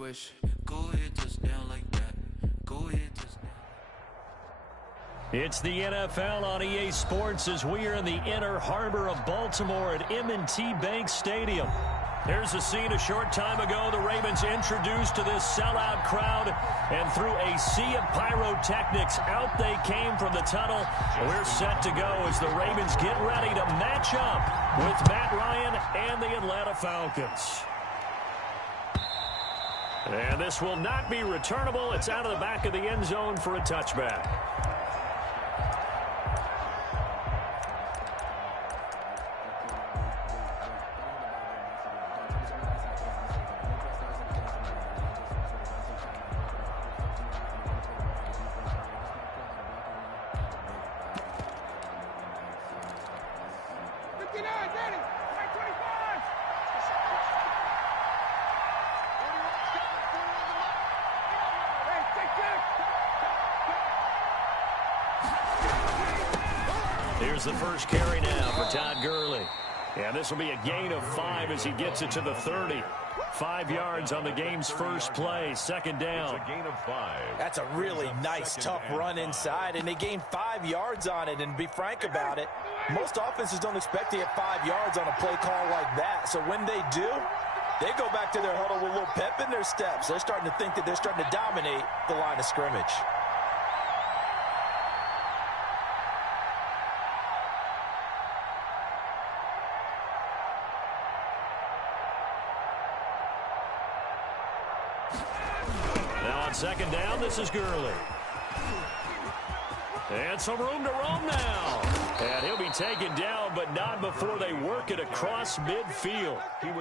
swish. Go ahead, touchdown like that. Go ahead, touchdown. It's the NFL on EA Sports as we are in the inner harbor of Baltimore at M&T Bank Stadium. Here's a scene a short time ago. The Ravens introduced to this sellout crowd, and through a sea of pyrotechnics, out they came from the tunnel. We're set to go as the Ravens get ready to match up with Matt Ryan and the Atlanta Falcons. And this will not be returnable. It's out of the back of the end zone for a touchback. Here's the first carry now for Todd Gurley. And this will be a gain of 5 as he gets it to the 30. 5 yards on the game's first play, second down. It's a gain of 5. That's a really nice, tough run inside, and they gained 5 yards on it. And to be frank about it, most offenses don't expect to get 5 yards on a play call like that. So when they do, they go back to their huddle with a little pep in their steps. They're starting to think that they're starting to dominate the line of scrimmage. Second down, this is Gurley. And some room to roam now. And he'll be taken down, but not before they work it across midfield.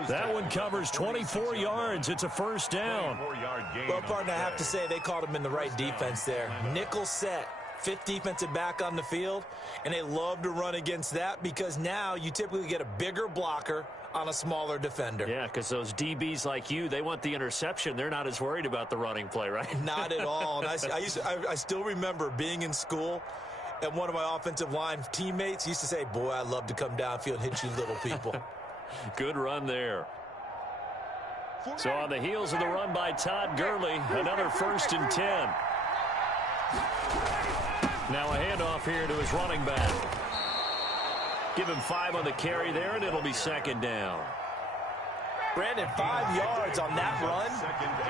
That one covers 24 yards. It's a first down. Well, partner, I have to say they called him in the right defense there. Nickel set. 5th defensive back on the field, and they love to run against that because now you typically get a bigger blocker on a smaller defender. Yeah, because those DBs like you, they want the interception. They're not as worried about the running play, right? Not at all. And I still remember being in school, and one of my offensive line teammates used to say, boy, I'd love to come downfield and hit you little people. Good run there. So on the heels of the run by Todd Gurley, another 1st and 10. Now a handoff here to his running back. Give him 5 on the carry there, and it'll be second down. Brandon, 5 yards on that run.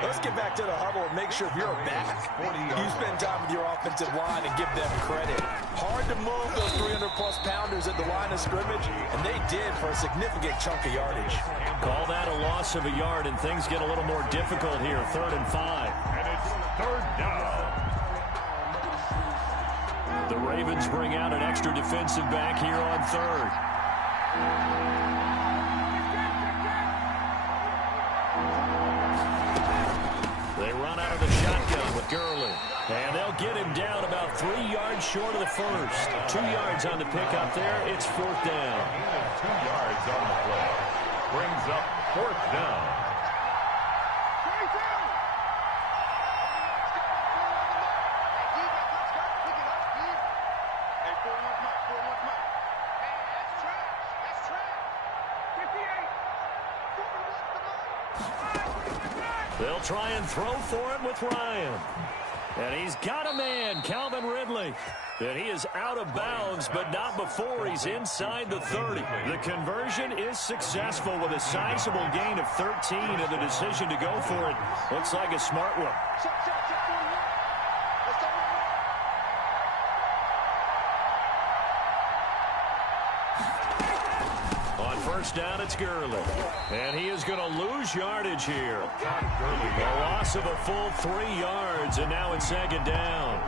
Let's get back to the huddle and make sure if you're a back, you spend time with your offensive line and give them credit. Hard to move those 300-plus pounders at the line of scrimmage, and they did for a significant chunk of yardage. Call that a loss of a yard, and things get a little more difficult here, 3rd and 5. And it's 3rd down. The Ravens bring out an extra defensive back here on 3rd. They run out of the shotgun with Gurley. And they'll get him down about 3 yards short of the first. 2 yards on the pickup there. It's 4th down. 2 yards on the play. Brings up 4th down. They'll try and throw for it with Ryan. And he's got a man, Calvin Ridley. And he is out of bounds, but not before he's inside the 30. The conversion is successful with a sizable gain of 13, and the decision to go for it looks like a smart one. First down, it's Gurley. And he is going to lose yardage here. A loss of a full 3 yards, and now it's second down.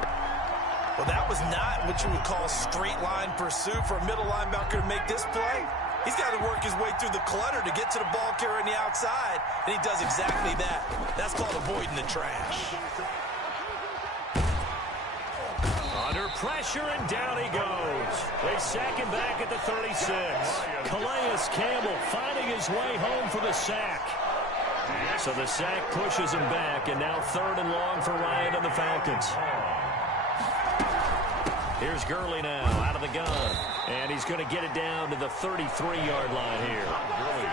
Well, that was not what you would call straight line pursuit for a middle linebacker to make this play. He's got to work his way through the clutter to get to the ball carrier on the outside, and he does exactly that. That's called avoiding the trash. Under pressure, and down he goes. They sack him back at the 36. Calais Campbell finding his way home for the sack. So the sack pushes him back, and now 3rd and long for Ryan and the Falcons. Here's Gurley now out of the gun. And he's going to get it down to the 33-yard line here.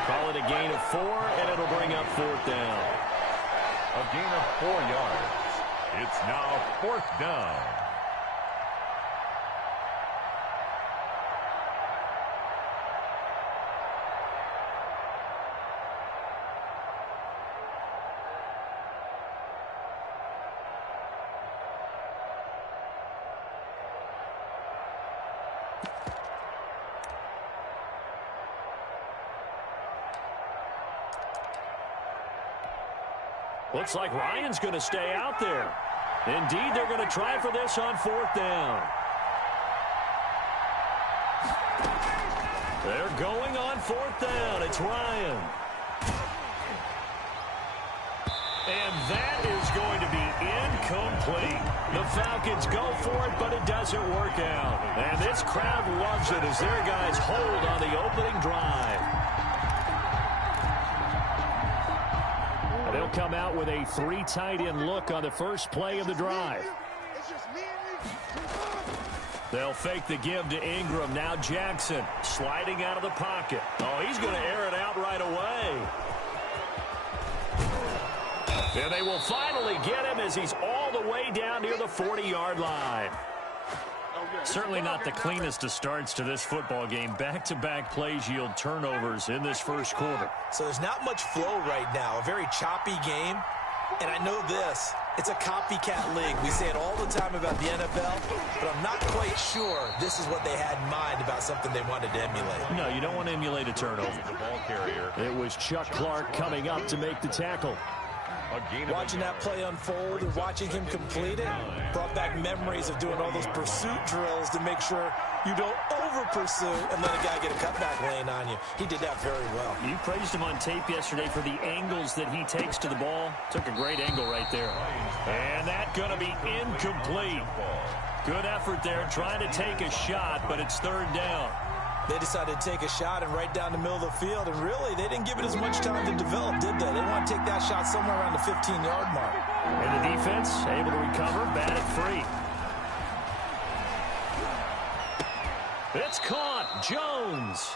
Call it a gain of 4, and it'll bring up 4th down. A gain of 4 yards. It's now 4th down. Looks like Ryan's going to stay out there. Indeed, they're going to try for this on 4th down. They're going on 4th down. It's Ryan. And that is going to be incomplete. The Falcons go for it, but it doesn't work out. And this crowd loves it as their guys hold on the opening drive. They'll come out with a 3 tight end look on the first play of the drive. They'll fake the give to Ingram. Now Jackson sliding out of the pocket. Oh, he's going to air it out right away. And they will finally get him as he's all the way down near the 40-yard line. Certainly not the cleanest of starts to this football game. Back-to-back plays yield turnovers in this first quarter. So there's not much flow right now. A very choppy game. And I know this. It's a copycat league. We say it all the time about the NFL, but I'm not quite sure this is what they had in mind about something they wanted to emulate. No, you don't want to emulate a turnover. The ball carrier. It was Chuck Clark coming up to make the tackle. Watching that play unfold and watching him complete it brought back memories of doing all those pursuit drills to make sure you don't over-pursue and let a guy get a cutback lane on you. He did that very well. You praised him on tape yesterday for the angles that he takes to the ball. Took a great angle right there. And that's going to be incomplete. Good effort there trying to take a shot, but it's 3rd down. They decided to take a shot and right down the middle of the field, and really, they didn't give it as much time to develop, did they? They want to take that shot somewhere around the 15-yard mark. And the defense able to recover, bat it free. It's caught. Jones.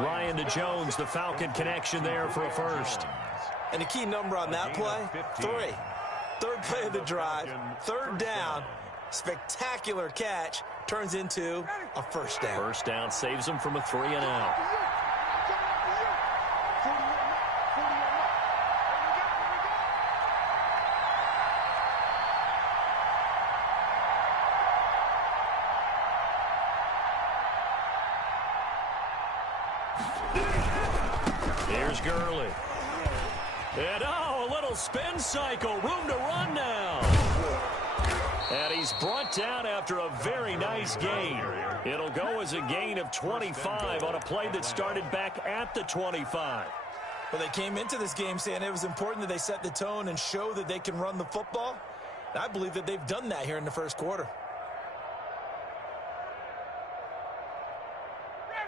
Ryan to Jones, the Falcon connection there for a first. And the key number on that play, 3. 3rd play of the drive, 3rd down. Spectacular catch turns into a first down. First down saves them from a 3 and out. Here's Gurley. And a little spin cycle. Room to run now. And he's brought down after a very nice gain. It'll go as a gain of 25 on a play that started back at the 25. Well, they came into this game saying it was important that they set the tone and show that they can run the football. And I believe that they've done that here in the first quarter.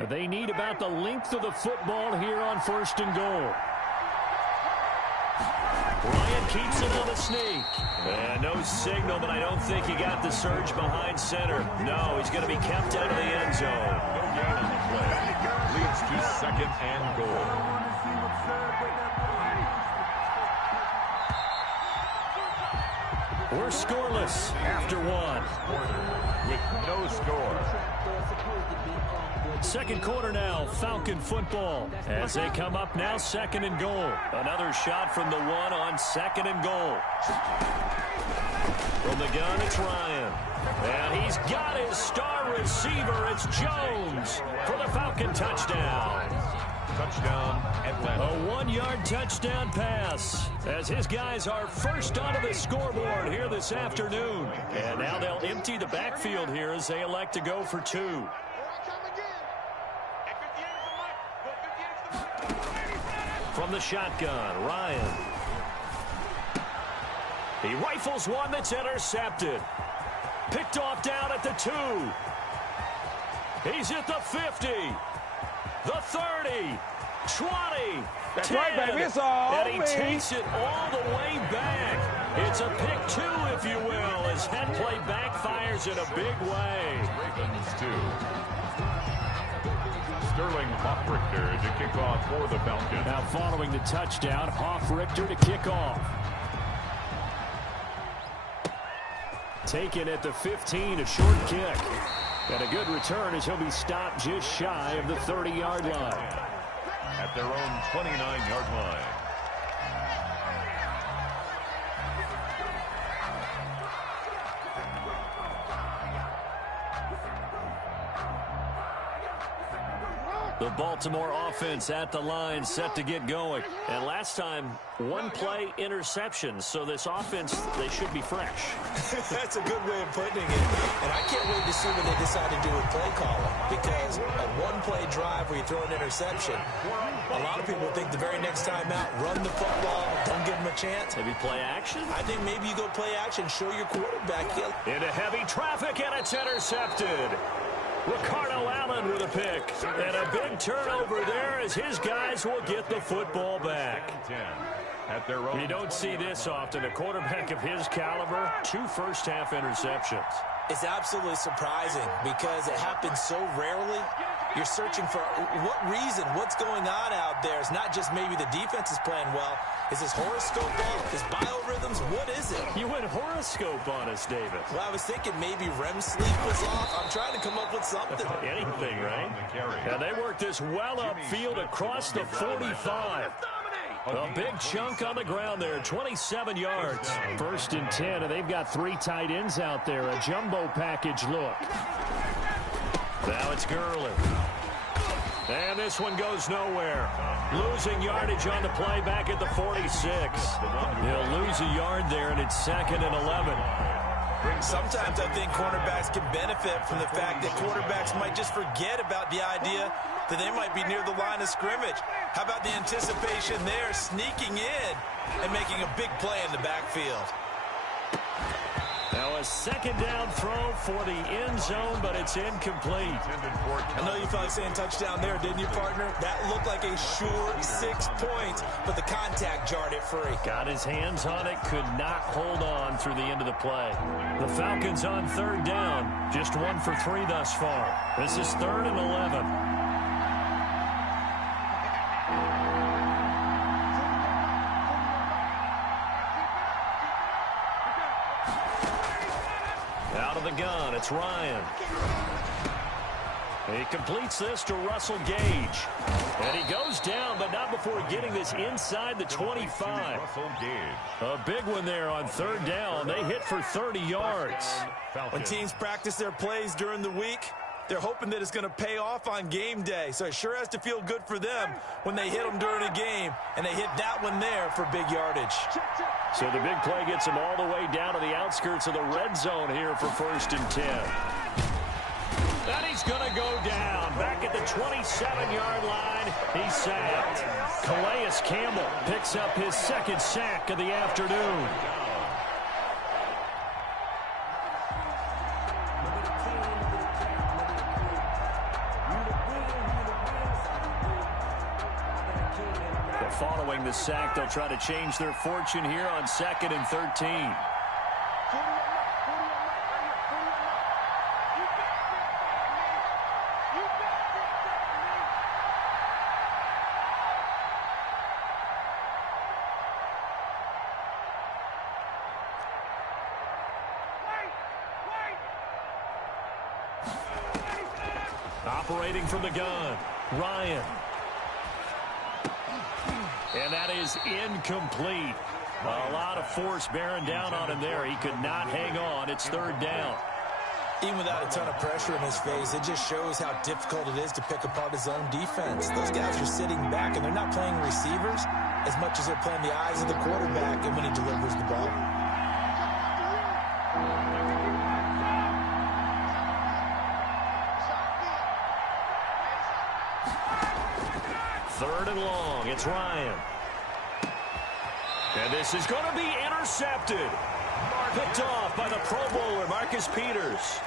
They need about the length of the football here on 1st and goal. Ryan keeps it on the sneak. And no signal, but I don't think he got the surge behind center. No, he's going to be kept out of the end zone. No gain on the play. Leads to 2nd and goal. We're scoreless after 1. With no score. Second quarter now, Falcon football. As they come up now, 2nd and goal. Another shot from the 1 on 2nd and goal. From the gun, it's Ryan. And he's got his star receiver. It's Jones for the Falcon touchdown. Touchdown, Atlanta. A 1-yard touchdown pass as his guys are first onto the scoreboard here this afternoon. And now they'll empty the backfield here as they elect to go for 2. From the shotgun, Ryan. He rifles one that's intercepted. Picked off down at the 2. He's at the 50. The 30. 20. That's 10. right, baby. It's all and he me. takes it all the way back. It's a pick 2, if you will, as that play backfires in a big way. Ravens 2. Sterling Hoffrichter to kick off for the Falcons. Now following the touchdown, Hoffrichter to kick off. Taken at the 15, a short kick. And a good return as he'll be stopped just shy of the 30-yard line. At their own 29-yard line. The Baltimore offense at the line, set to get going. And last time, one play interception. So this offense, they should be fresh. That's a good way of putting it. And I can't wait to see what they decide to do with play calling. Because a one-play drive where you throw an interception, a lot of people think the very next time out, run the football, don't give them a chance. Maybe play action? I think maybe you go play action, show your quarterback. Into heavy traffic, and it's intercepted. Ricardo Allen with a pick. And a big turnover there as his guys will get the football back. You don't see this often. A quarterback of his caliber, 2 first-half interceptions. It's absolutely surprising because it happens so rarely. You're searching for what reason, what's going on out there. It's not just maybe the defense is playing well. Is his horoscope off? His biorhythms? What is it? You went horoscope on us, David. Well, I was thinking maybe REM sleep was off. I'm trying to come up with something. Anything, right? And they worked this well upfield across the 45. A big chunk on the ground there, 27 yards. 1st and 10, and they've got 3 tight ends out there. A jumbo package look. Now it's Gurley. And this one goes nowhere. Losing yardage on the play back at the 46. He'll lose a yard there, and it's 2nd and 11. Sometimes I think cornerbacks can benefit from the fact that quarterbacks might just forget about the idea that they might be near the line of scrimmage. How about the anticipation there, sneaking in and making a big play in the backfield? Now a 2nd down throw for the end zone, but it's incomplete. I know you felt like saying touchdown there, didn't you, partner? That looked like a sure 6 points, but the contact jarred it free. Got his hands on it, could not hold on through the end of the play. The Falcons on 3rd down, just 1 for 3 thus far. This is 3rd and 11. Out of the gun, it's Ryan. He completes this to Russell Gage. And he goes down, but not before getting this inside the 25. A big one there on 3rd down. They hit for 30 yards. When teams practice their plays during the week, they're hoping that it's going to pay off on game day. So it sure has to feel good for them when they hit them during a game, and they hit that one there for big yardage. So the big play gets him all the way down to the outskirts of the red zone here for 1st and 10. And he's going to go down. Back at the 27-yard line, he's sacked. Calais Campbell picks up his 2nd sack of the afternoon. Following the sack, they'll try to change their fortune here on 2nd and 13. Operating from the gun, Ryan. And that is incomplete. A lot of force bearing down on him there. He could not hang on. It's 3rd down. Even without a ton of pressure in his face, it just shows how difficult it is to pick apart his own defense. Those guys are sitting back, and they're not playing receivers as much as they're playing the eyes of the quarterback and when he delivers the ball. Third and long. It's Ryan. And this is going to be intercepted. Picked off by the Pro Bowler, Marcus Peters.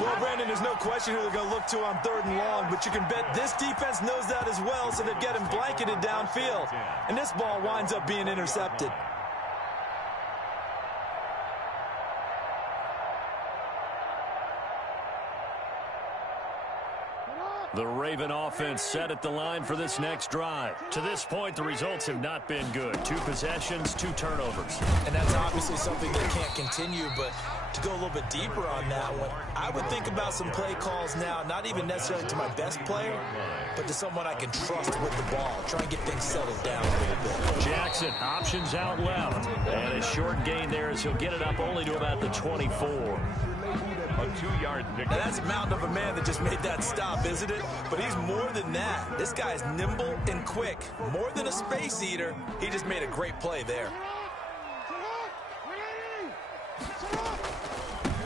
Well, Brandon, there's no question who they're going to look to on 3rd and long, but you can bet this defense knows that as well, so they're getting blanketed downfield. And this ball winds up being intercepted. The Raven offense set at the line for this next drive. To this point, the results have not been good. 2 possessions, 2 turnovers. And that's obviously something that can't continue, but to go a little bit deeper on that one, I would think about some play calls now, not even necessarily to my best player, but to someone I can trust with the ball. Try and get things settled down a little bit. Jackson options out left. And a short gain there as he'll get it up only to about the 24. A 2-yard pick. Now that's a mountain of a man that just made that stop, isn't it? But he's more than that. This guy's nimble and quick. More than a space eater. He just made a great play there.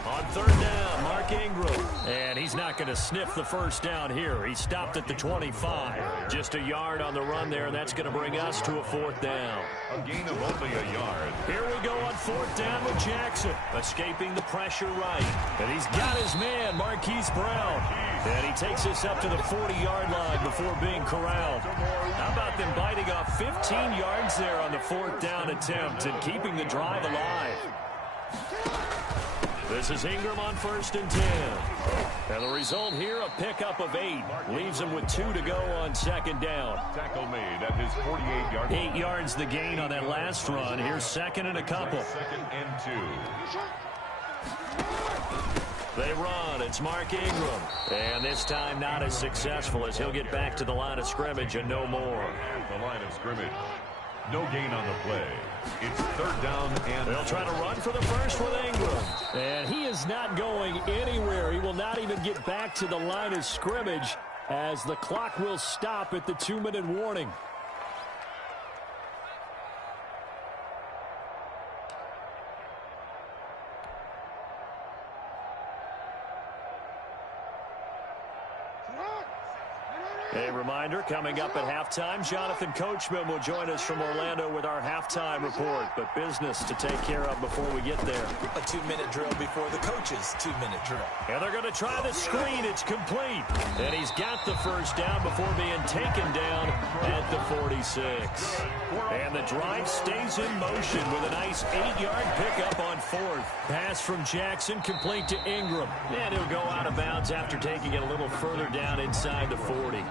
On 3rd down, Mark Ingram. And he's not going to sniff the first down here. He stopped at the 25. Just a yard on the run there, and that's going to bring us to a 4th down. A gain of only a yard. Here we go on 4th down with Jackson. Escaping the pressure right. And he's got his man, Marquise Brown. And he takes us up to the 40-yard line before being corralled. How about them biting off 15 yards there on the 4th down attempt and keeping the drive alive? This is Ingram on 1st and 10. And the result here, a pickup of 8. Leaves him with 2 to go on 2nd down. Tackle made at his 48-yard line. 8 yards the gain on that last run. Here's 2nd and a couple. 2nd and 2. They run. It's Mark Ingram. And this time not as successful as he'll get back to the line of scrimmage and no more. At the line of scrimmage. No gain on the play. It's 3rd down and they'll try to run for the first with Ingram. And he is not going anywhere. He will not even get back to the line of scrimmage as the clock will stop at the 2-minute warning. A reminder, coming up at halftime, Jonathan Coachman will join us from Orlando with our halftime report. But business to take care of before we get there. A 2-minute drill before the coach's 2-minute drill. And they're going to try the screen. It's complete. And he's got the first down before being taken down at the 46. And the drive stays in motion with a nice 8-yard pickup on 4th. Pass from Jackson complete to Ingram. And he'll go out of bounds after taking it a little further down inside the 40.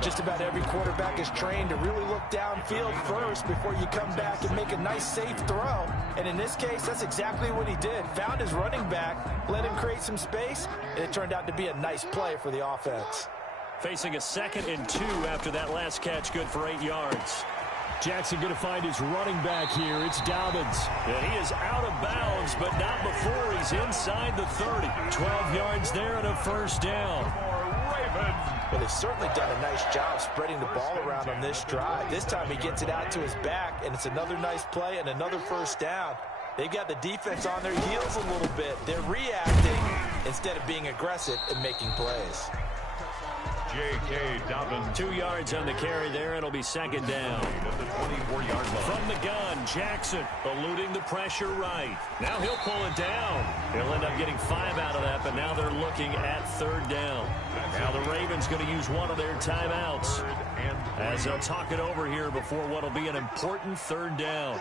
Just about every quarterback is trained to really look downfield first before you come back and make a nice, safe throw. And in this case, that's exactly what he did. Found his running back, let him create some space, and it turned out to be a nice play for the offense. Facing a 2nd and 2 after that last catch, good for 8 yards. Jackson going to find his running back here. It's Dobbins. And he is out of bounds, but not before he's inside the 30. 12 yards there and a first down. Well, they've certainly done a nice job spreading the ball around on this drive. This time he gets it out to his back, and it's another nice play and another first down. They've got the defense on their heels a little bit. They're reacting instead of being aggressive and making plays. J.K. Dobbins. 2 yards on the carry there. It'll be 2nd down. At the 24-yard line. From the gun, Jackson eluding the pressure right. Now he'll pull it down. He'll end up getting 5 out of that, but now they're looking at 3rd down. Now the Ravens going to use one of their timeouts as they'll talk it over here before what will be an important 3rd down.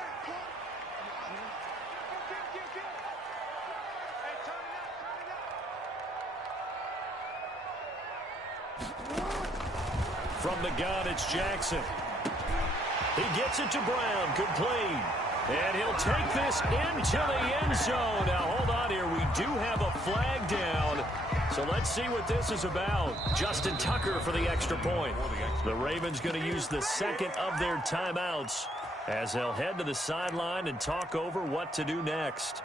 From the gun, it's Jackson. He gets it to Brown, complete. And he'll take this into the end zone. Now, hold on here. We do have a flag down. So let's see what this is about. Justin Tucker for the extra point. The Ravens going to use the 2nd of their timeouts as they'll head to the sideline and talk over what to do next.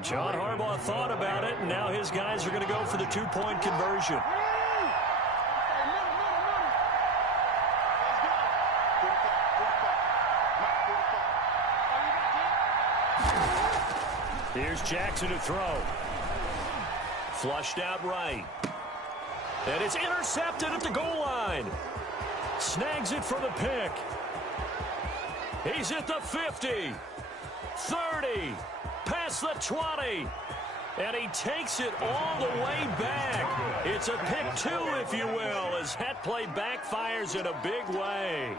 John Harbaugh thought about it, and now his guys are going to go for the 2-point conversion. Here's Jackson to throw. Flushed out right. And it's intercepted at the goal line. Snags it for the pick. He's at the 50. 30. Past the 20. And he takes it all the way back. It's a pick two, if you will, as that play backfires in a big way.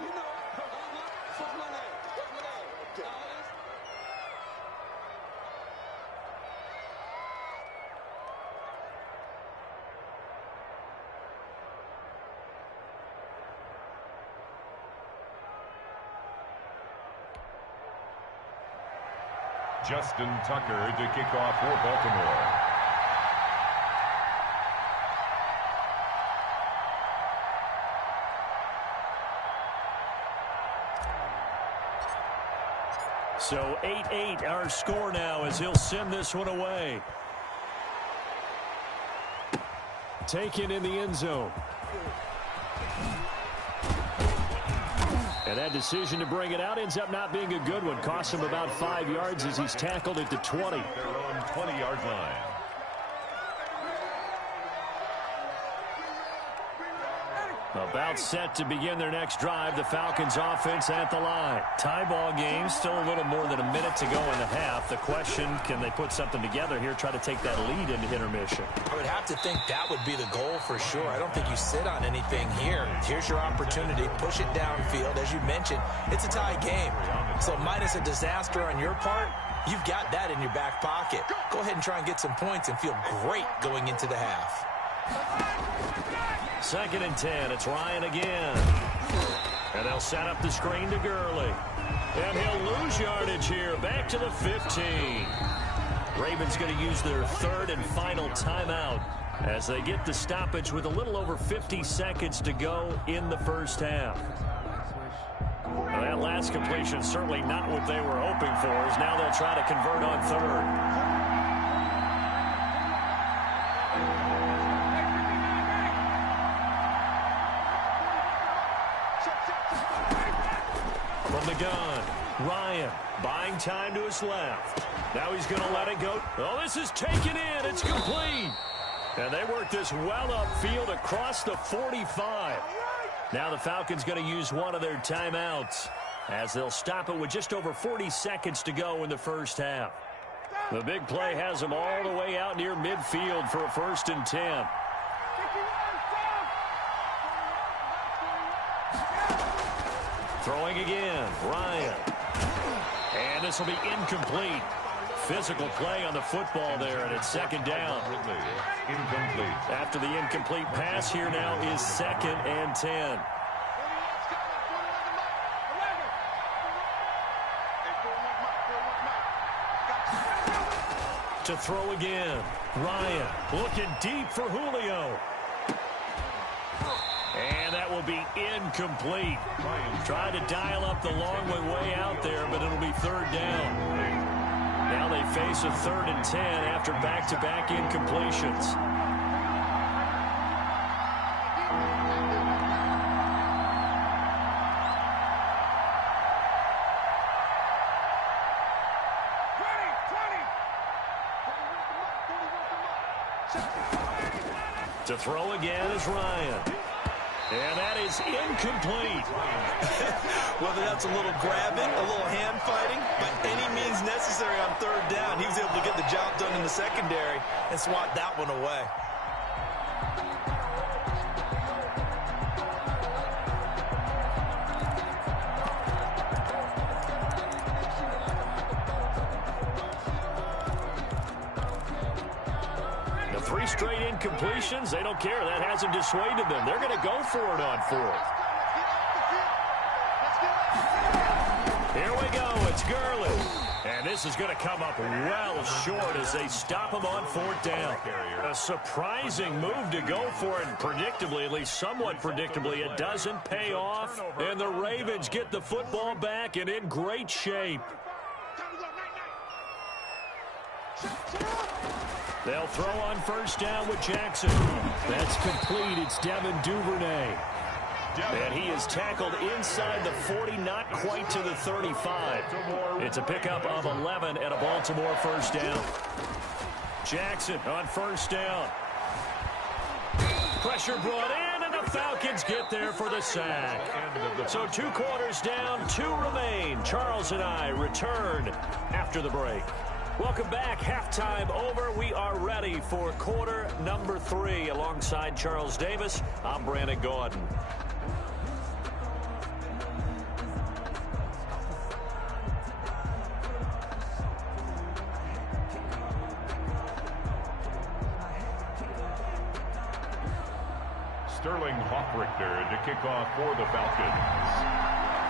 Justin Tucker to kick off for Baltimore. So 8-8 our score now as he'll send this one away. Taken in the end zone. And that decision to bring it out ends up not being a good one. Cost him about 5 yards as he's tackled at the 20. Their own 20-yard line. About set to begin their next drive. The Falcons offense at the line. Tie ball game. Still a little more than a minute to go in the half. The question, can they put something together here, try to take that lead into intermission? I would have to think that would be the goal for sure. I don't think you sit on anything here. Here's your opportunity. Push it downfield. As you mentioned, it's a tie game. So minus a disaster on your part, you've got that in your back pocket. Go ahead and try and get some points and feel great going into the half. 2nd and 10. It's Ryan again. And they'll set up the screen to Gurley. And he'll lose yardage here. Back to the 15. Ravens going to use their 3rd and final timeout as they get the stoppage with a little over 50 seconds to go in the first half. Well, that last completion certainly not what they were hoping for, as now they'll try to convert on 3rd. From the gun, Ryan buying time to his left. Now he's going to let it go. Oh, this is taken in. It's complete. And they work this well upfield across the 45. Now the Falcons going to use one of their timeouts as they'll stop it with just over 40 seconds to go in the first half. The big play has them all the way out near midfield for a 1st and 10. Throwing again, Ryan. And this will be incomplete. Physical play on the football there, and it's 2nd down. Incomplete. After the incomplete pass, here now is 2nd and 10. To throw again, Ryan looking deep for Julio. And that will be incomplete. Tried to dial up the long way out there, but it'll be 3rd down. Now they face a 3rd and 10 after back-to-back incompletions. To throw again is Ryan. And that is incomplete. Whether that's a little grabbing, a little hand fighting, by any means necessary on 3rd down, he was able to get the job done in the secondary and swat that one away. The 3 straight incompletions, they don't care. That hasn't dissuaded them. They're going to go for it on 4th. Here we go. It's Gurley. And this is going to come up well short as they stop him on 4th down. A surprising move to go for it. And predictably, at least somewhat predictably, it doesn't pay off. And the Ravens get the football back and in great shape. They'll throw on 1st down with Jackson. That's complete. It's Devin Duvernay. And he is tackled inside the 40, not quite to the 35. It's a pickup of 11 and a Baltimore 1st down. Jackson on 1st down. Pressure brought in, and the Falcons get there for the sack. So 2 quarters down, 2 remain. Charles and I return after the break. Welcome back. Halftime over. We are ready for quarter number 3. Alongside Charles Davis, I'm Brandon Gordon. Sterling Hoffrichter to kick off for the Falcons.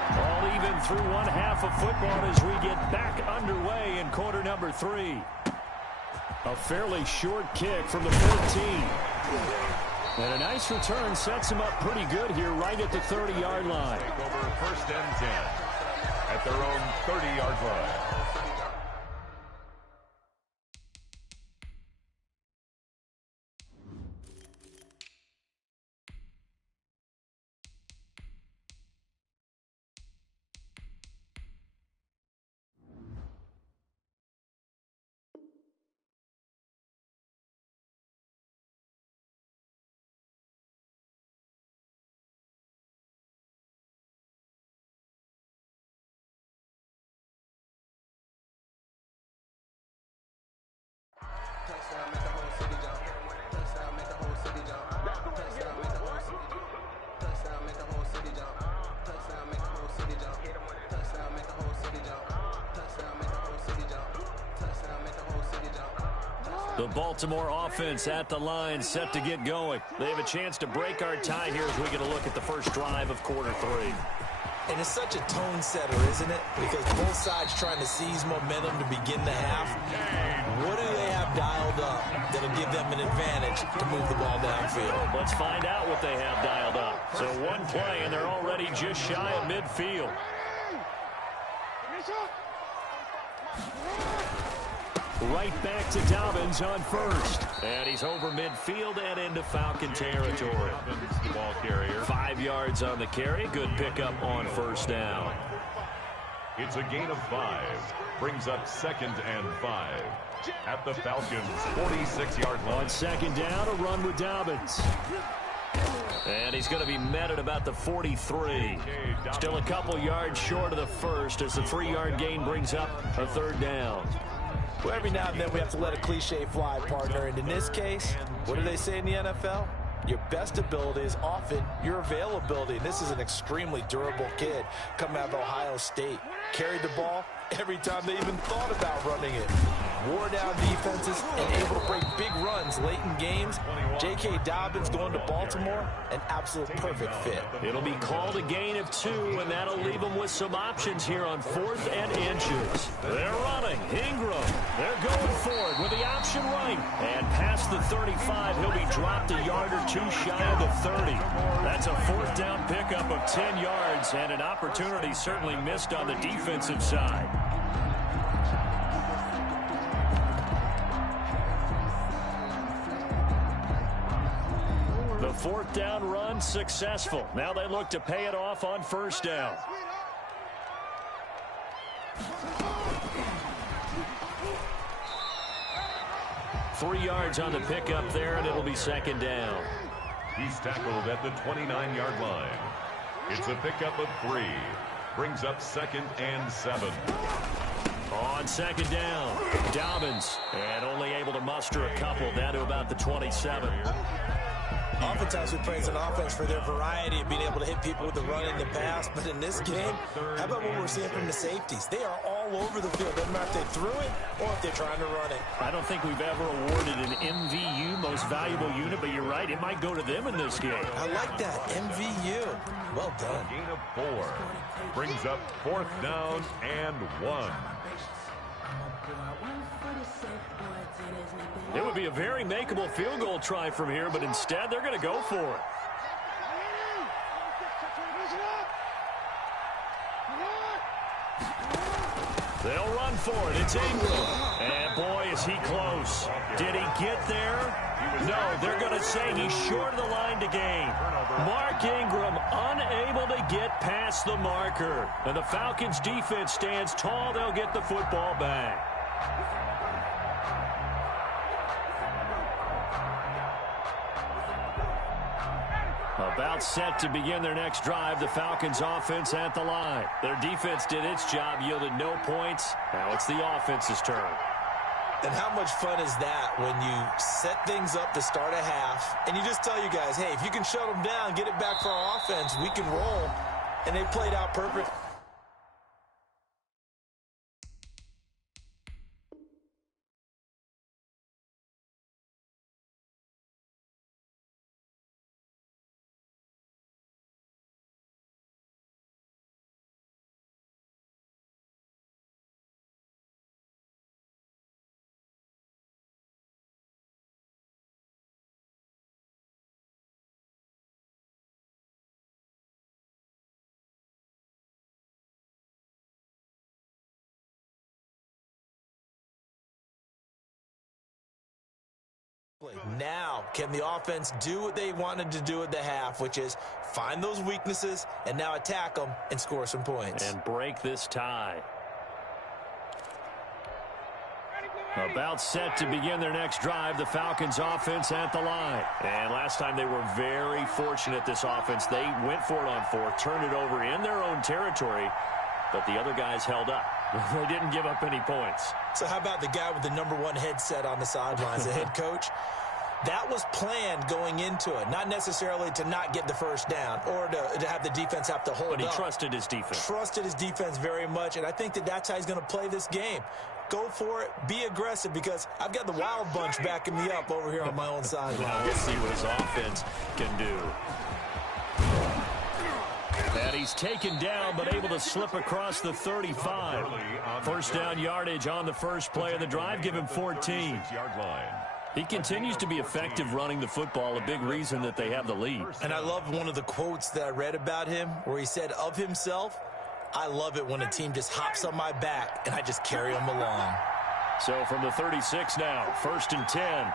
All even through one half of football as we get back underway in quarter number 3. A fairly short kick from the 14. And a nice return sets him up pretty good here right at the 30-yard line. Over first and 10 at their own 30-yard line. The Baltimore offense at the line, set to get going. They have a chance to break our tie here as we get a look at the first drive of quarter 3. And it's such a tone setter, isn't it? Because both sides trying to seize momentum to begin the half. What do they have dialed up that'll give them an advantage to move the ball downfield? Let's find out what they have dialed up. So one play, and they're already just shy of midfield. Right back to Dobbins on first. And he's over midfield and into Falcon territory. Dobbins, the ball carrier. 5 yards on the carry. Good pickup on first down. It's a gain of 5. Brings up 2nd and 5 at the Falcons' 46-yard line. On second down, a run with Dobbins. And he's going to be met at about the 43. Still a couple yards short of the first as the 3-yard gain brings up a third down. Well, every now and then we have to let a cliche fly, partner. And in this case, what do they say in the NFL? Your best ability is often your availability. And this is an extremely durable kid coming out of Ohio State. Carried the ball every time they even thought about running it. Wore down defenses and able to break big runs late in games. J.K. Dobbins going to Baltimore, an absolute perfect fit. It'll be called a gain of 2, and that'll leave them with some options here on 4th and inches. They're running. Ingram. They're going forward with the option right. And past the 35, he'll be dropped a yard or 2 shy of the 30. That's a 4th down pickup of 10 yards, and an opportunity certainly missed on the defensive side. The 4th down run successful. Now they look to pay it off on first down. Three yards on the pickup there, and it'll be second down. He's tackled at the 29-yard line. It's a pickup of 3. Brings up 2nd and 7. On second down, Dobbins, and only able to muster a couple down to about the 27. Oftentimes we praise an offense for their variety of being able to hit people with the run and the pass. But in this game, how about what we're seeing from the safeties? They are all over the field. Doesn't matter if they threw it or if they're trying to run it. I don't think we've ever awarded an MVU, most valuable unit, but you're right, it might go to them in this game. I like that, MVU. Well done. Gain of 4. Brings up 4th down and 1. It would be a very makeable field goal try from here, but instead they're going to go for it. They'll run for it. It's Ingram. And boy, is he close. Did he get there? No, they're going to say he's short of the line to gain. Mark Ingram unable to get past the marker. And the Falcons defense stands tall. They'll get the football back. About set to begin their next drive, the Falcons offense at the line. Their defense did its job, yielded no points. Now it's the offense's turn. And how much fun is that when you set things up to start a half, and you just tell you guys, hey, if you can shut them down, get it back for our offense, we can roll. And they played out perfect. Now, can the offense do what they wanted to do at the half, which is find those weaknesses and now attack them and score some points? And break this tie. About set to begin their next drive, the Falcons offense at the line. And last time they were very fortunate, this offense. They went for it on fourth, turned it over in their own territory, but the other guys held up. They didn't give up any points. So how about the guy with the #1 headset on the sidelines, the head coach? That was planned going into it, not necessarily to not get the first down or to have the defense have to hold up. But he trusted his defense. Trusted his defense very much, and I think that's how he's going to play this game. Go for it, be aggressive, because I've got the wild bunch backing me up over here on my own sideline. Now we'll see what his offense can do. And he's taken down, but able to slip across the 35. First down yardage on the first play of the drive. Give him 14. He continues to be effective running the football, a big reason that they have the lead. And I love one of the quotes that I read about him where he said of himself, I love it when a team just hops on my back and I just carry them along. So from the 36 now, 1st and 10.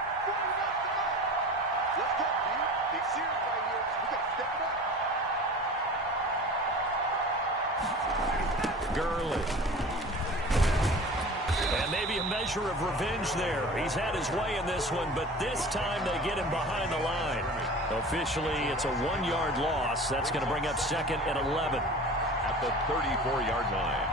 Gurley. And maybe a measure of revenge there. He's had his way in this one, but this time they get him behind the line. Officially, it's a 1-yard loss. That's going to bring up 2nd and 11. At the 34-yard line.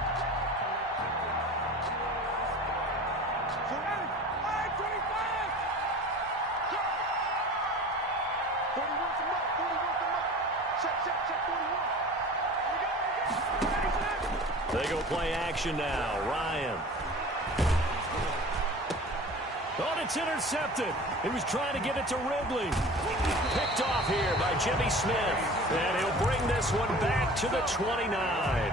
They go play action now. Ryan. Oh, it's intercepted. He was trying to get it to Ridley. Picked off here by Jimmy Smith. And he'll bring this one back to the 29.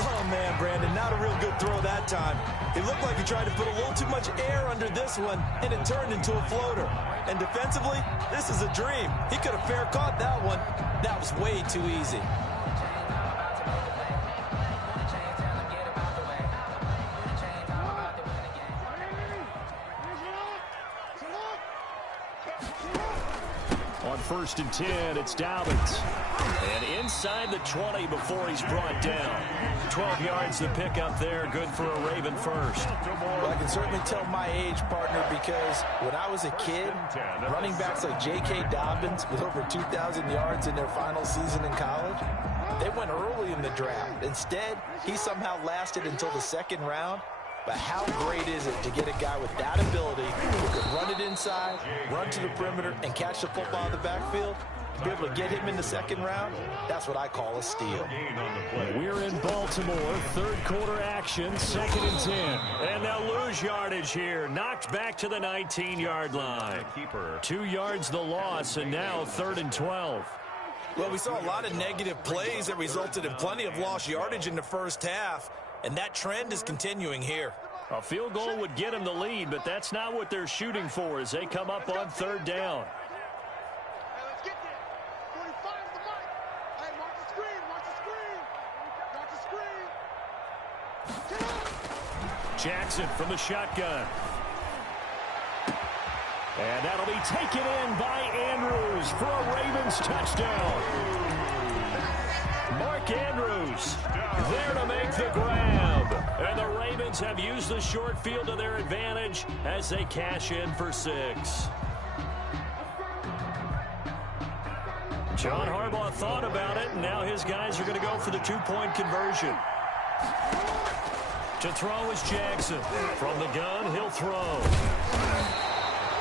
Oh, man, Brandon, not a real good throw that time. It looked like he tried to put a little too much air under this one, and it turned into a floater. And defensively, this is a dream. He could have fair caught that one. That was way too easy. On 1st and 10, it's Dobbins. And inside the 20 before he's brought down. 12 yards to pick up there. Good for a Raven first. Well, I can certainly tell my age, partner, because when I was a kid, running backs like J.K. Dobbins with over 2,000 yards in their final season in college, they went early in the draft. Instead, he somehow lasted until the 2nd round. But how great is it to get a guy with that ability who can run it inside, run to the perimeter, and catch the football in the backfield? To be able to get him in the 2nd round, that's what I call a steal. We're in Baltimore, 3rd quarter action, 2nd and 10. And they'll lose yardage here. Knocked back to the 19-yard line. 2 yards the loss, and now 3rd and 12. Well, we saw a lot of negative plays that resulted in plenty of lost yardage in the first half. And that trend is continuing here. A field goal would get them the lead, but that's not what they're shooting for as they come up on 3rd down. Jackson from the shotgun. And that'll be taken in by Andrews for a Ravens touchdown. Mark Andrews there to make the grab. And the Ravens have used the short field to their advantage as they cash in for 6. John Harbaugh thought about it, and now his guys are going to go for the 2-point conversion. To throw is Jackson. From the gun, he'll throw.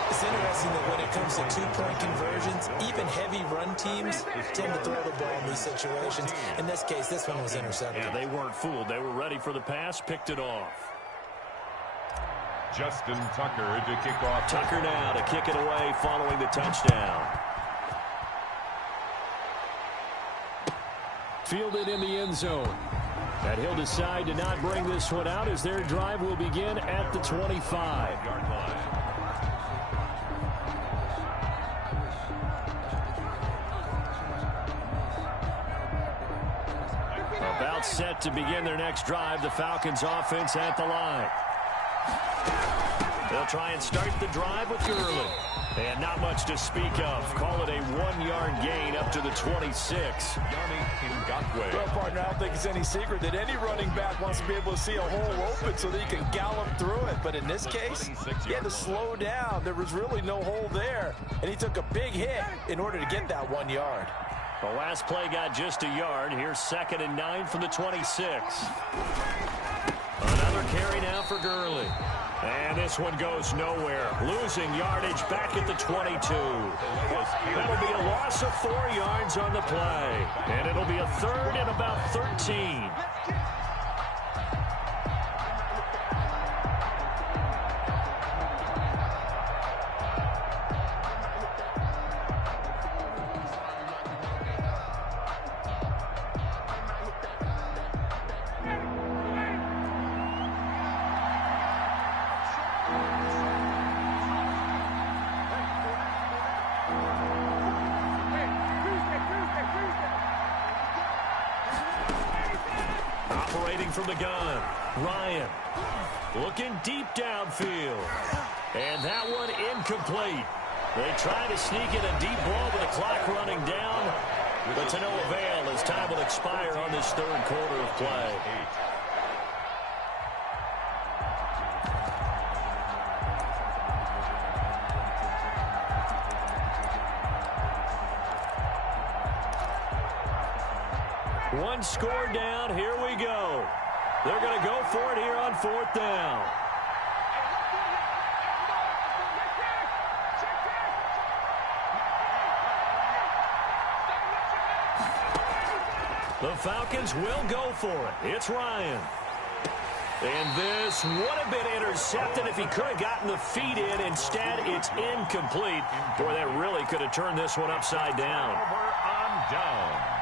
It's interesting that when it comes to two-point conversions, even heavy run teams tend to throw the ball in these situations. In this case, this one was intercepted. Yeah, they weren't fooled. They were ready for the pass, picked it off. Justin Tucker to kick off. Tucker now to kick it away following the touchdown. Fielded in the end zone. And he'll decide to not bring this one out as their drive will begin at the 25-yard line. About set to begin their next drive, the Falcons offense at the line. They'll try and start the drive with Gurley. And not much to speak of. Call it a 1-yard gain up to the 26. Well, partner, I don't think it's any secret that any running back wants to be able to see a hole open so that he can gallop through it. But in this case, he had to slow down. There was really no hole there. And he took a big hit in order to get that 1 yard. The last play got just a yard. Here's 2nd and 9 from the 26. Another carry now for Gurley. And this one goes nowhere. Losing yardage back at the 22. That'll be a loss of 4 yards on the play. And it'll be a 3rd and about 13. Operating from the gun, Ryan looking deep downfield. And that one incomplete. They try to sneak in a deep ball with the clock running down, but to no avail as time will expire on this 3rd quarter of play. One score down. Here we go. They're going to go for it here on 4th down. The Falcons will go for it. It's Ryan. And this would have been intercepted if he could have gotten the feet in. Instead, it's incomplete. Boy, that really could have turned this one upside down. Over on down.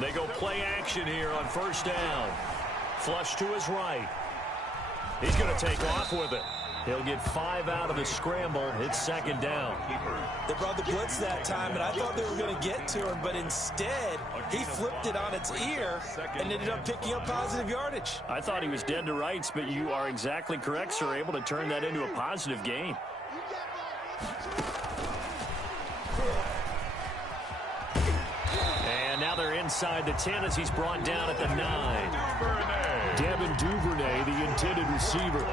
They go play action here on 1st down. Flush to his right. He's going to take off with it. He'll get 5 out of the scramble. It's 2nd down. They brought the blitz that time, and I thought they were going to get to him, but instead, he flipped it on its ear and ended up picking up positive yardage. I thought he was dead to rights, but you are exactly correct, sir. Able to turn that into a positive gain. And now they're inside the 10 as he's brought down at the 9. Devin Duvernay, the intended receiver.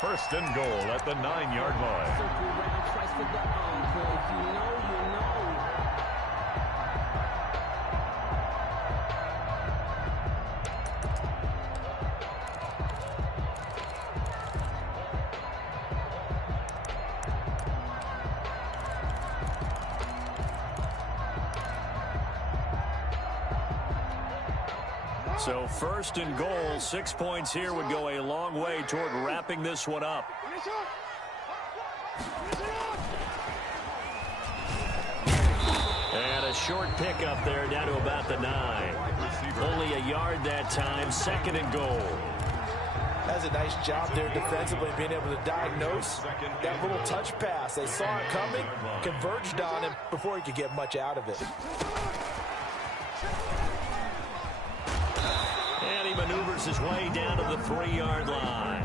1st and goal at the 9-yard line. So 1st and goal, 6 points here would go a long way toward wrapping this one up. And a short pickup there down to about the 9. Only a yard that time, 2nd and goal. That's a nice job there defensively, being able to diagnose that little touch pass. They saw it coming, converged on him before he could get much out of it. And he maneuvers his way down to the 3-yard line.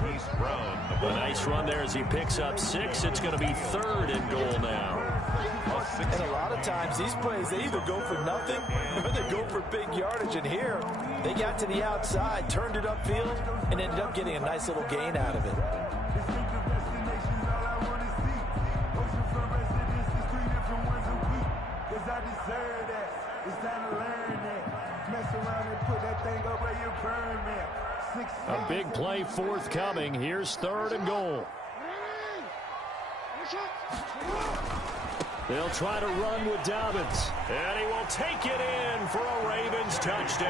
A nice run there as he picks up 6. It's going to be 3rd and goal now. And a lot of times these plays, they either go for nothing or they go for big yardage. And here, they got to the outside, turned it upfield, and ended up getting a nice little gain out of it. A big play forthcoming. Here's 3rd and goal. They'll try to run with Dobbins. And he will take it in for a Ravens touchdown.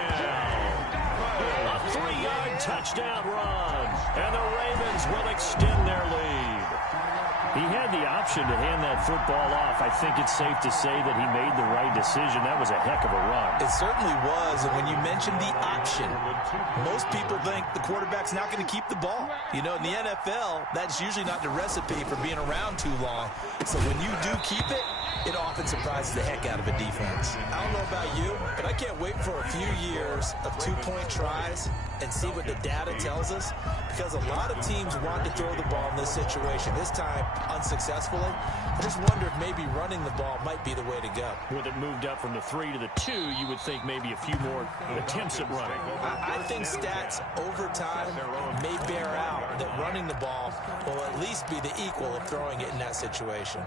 A 3-yard touchdown run. And the Ravens will extend their lead. He had the option to hand that football off. I think it's safe to say that he made the right decision. That was a heck of a run. It certainly was. And when you mentioned the option, most people think the quarterback's not going to keep the ball. You know, in the NFL, that's usually not the recipe for being around too long. So when you do keep it, it often surprises the heck out of a defense. I don't know about you, but I can't wait for a few years of 2-point tries and see what the data tells us, because a lot of teams want to throw the ball in this situation, this time unsuccessfully. I just wonder if maybe running the ball might be the way to go. With it moved up from the 3 to the 2, you would think maybe a few more attempts at running. I think stats over time may bear out that running the ball will at least be the equal of throwing it in that situation.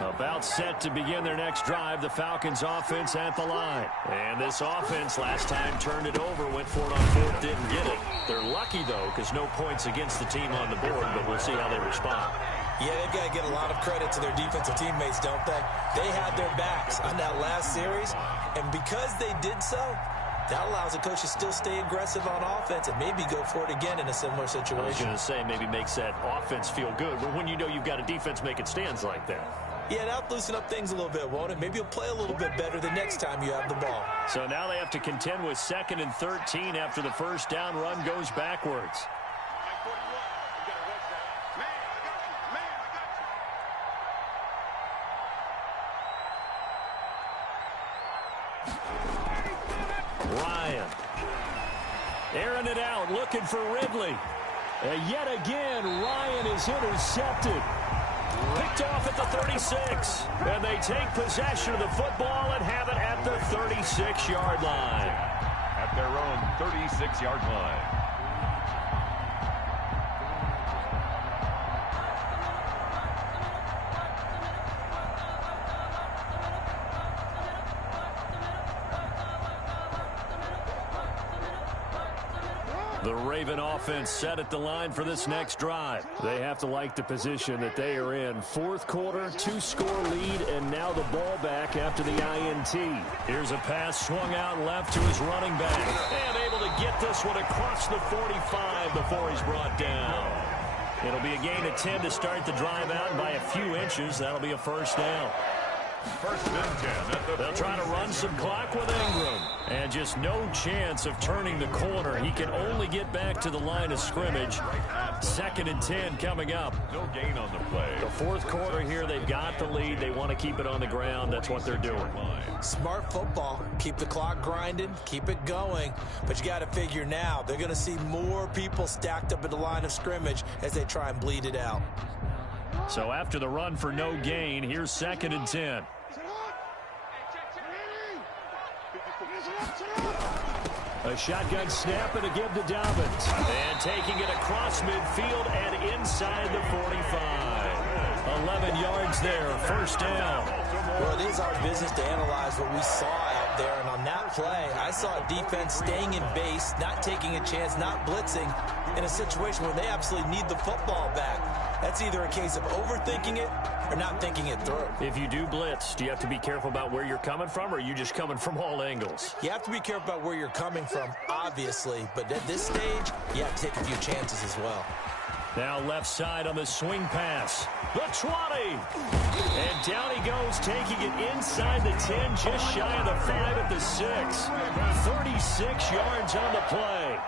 About set to begin their next drive, the Falcons offense at the line. And this offense last time turned it over, went for it on 4th, didn't get it. They're lucky, though, because no points against the team on the board, but we'll see how they respond. Yeah, they've got to get a lot of credit to their defensive teammates, don't they? They had their backs on that last series, and because they did so, that allows the coach to still stay aggressive on offense and maybe go for it again in a similar situation. I was going to say, maybe makes that offense feel good, but when you know you've got a defense making stands like that. Yeah, that'll loosen up things a little bit, won't it? Maybe you'll play a little bit better the next time you have the ball. So now they have to contend with 2nd and 13 after the first down run goes backwards. Ryan. Airing it out, looking for Ridley. And yet again, Ryan is intercepted. Picked off at the 36. And they take possession of the football and have it at the 36-yard line. At their own 36-yard line. The Raven offense set at the line for this next drive. They have to like the position that they are in. 4th quarter, 2-score lead, and now the ball back after the INT. Here's a pass swung out left to his running back. And able to get this one across the 45 before he's brought down. It'll be a gain of 10 to start the drive out, and by a few inches, that'll be a first down. First and 10 at the They'll try to run some clock with Ingram. And just no chance of turning the corner. He can only get back to the line of scrimmage. 2nd and 10 coming up. No gain on the play. The 4th quarter here, they've got the lead. They want to keep it on the ground. That's what they're doing. Smart football. Keep the clock grinding. Keep it going. But you got to figure now, they're going to see more people stacked up at the line of scrimmage as they try and bleed it out. So after the run for no gain, here's 2nd and 10. A shotgun snap and a give to Dobbins. And taking it across midfield and inside the 45. 11 yards there, first down. Well, it is our business to analyze what we saw out there. And on that play, I saw a defense staying in base, not taking a chance, not blitzing in a situation where they absolutely need the football back. That's either a case of overthinking it or not thinking it through. If you do blitz, do you have to be careful about where you're coming from, or are you just coming from all angles? You have to be careful about where you're coming from, obviously. But at this stage, you have to take a few chances as well. Now left side on the swing pass. The 20. And down he goes, taking it inside the 10, just shy of the 5 at the 6. 36 yards on the play.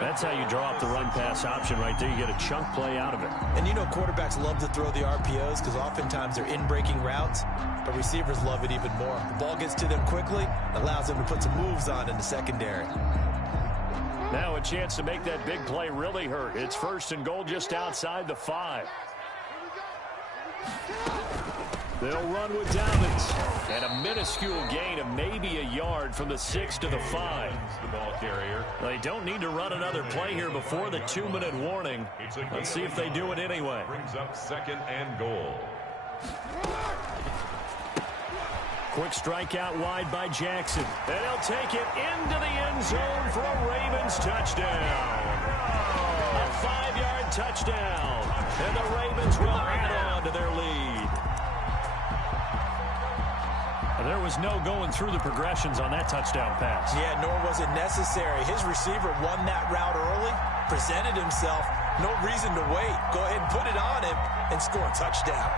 That's how you draw up the run-pass option right there. You get a chunk play out of it. And you know quarterbacks love to throw the RPOs because oftentimes they're in-breaking routes, but receivers love it even more. The ball gets to them quickly, allows them to put some moves on in the secondary. Now a chance to make that big play really hurt. It's 1st and goal just outside the 5. They'll run with Dobbins. And a minuscule gain of maybe a yard from the 6 to the 5. The ball carrier. They don't need to run another play here before the 2-minute warning. Let's see if they do it anyway. Brings up 2nd and goal. Quick strike out wide by Jackson. And he'll take it into the end zone for a Ravens touchdown. A 5-yard touchdown. And the Ravens will add on to their lead. There was no going through the progressions on that touchdown pass. Yeah, nor was it necessary. His receiver won that route early, presented himself. No reason to wait. Go ahead and put it on him and score a touchdown.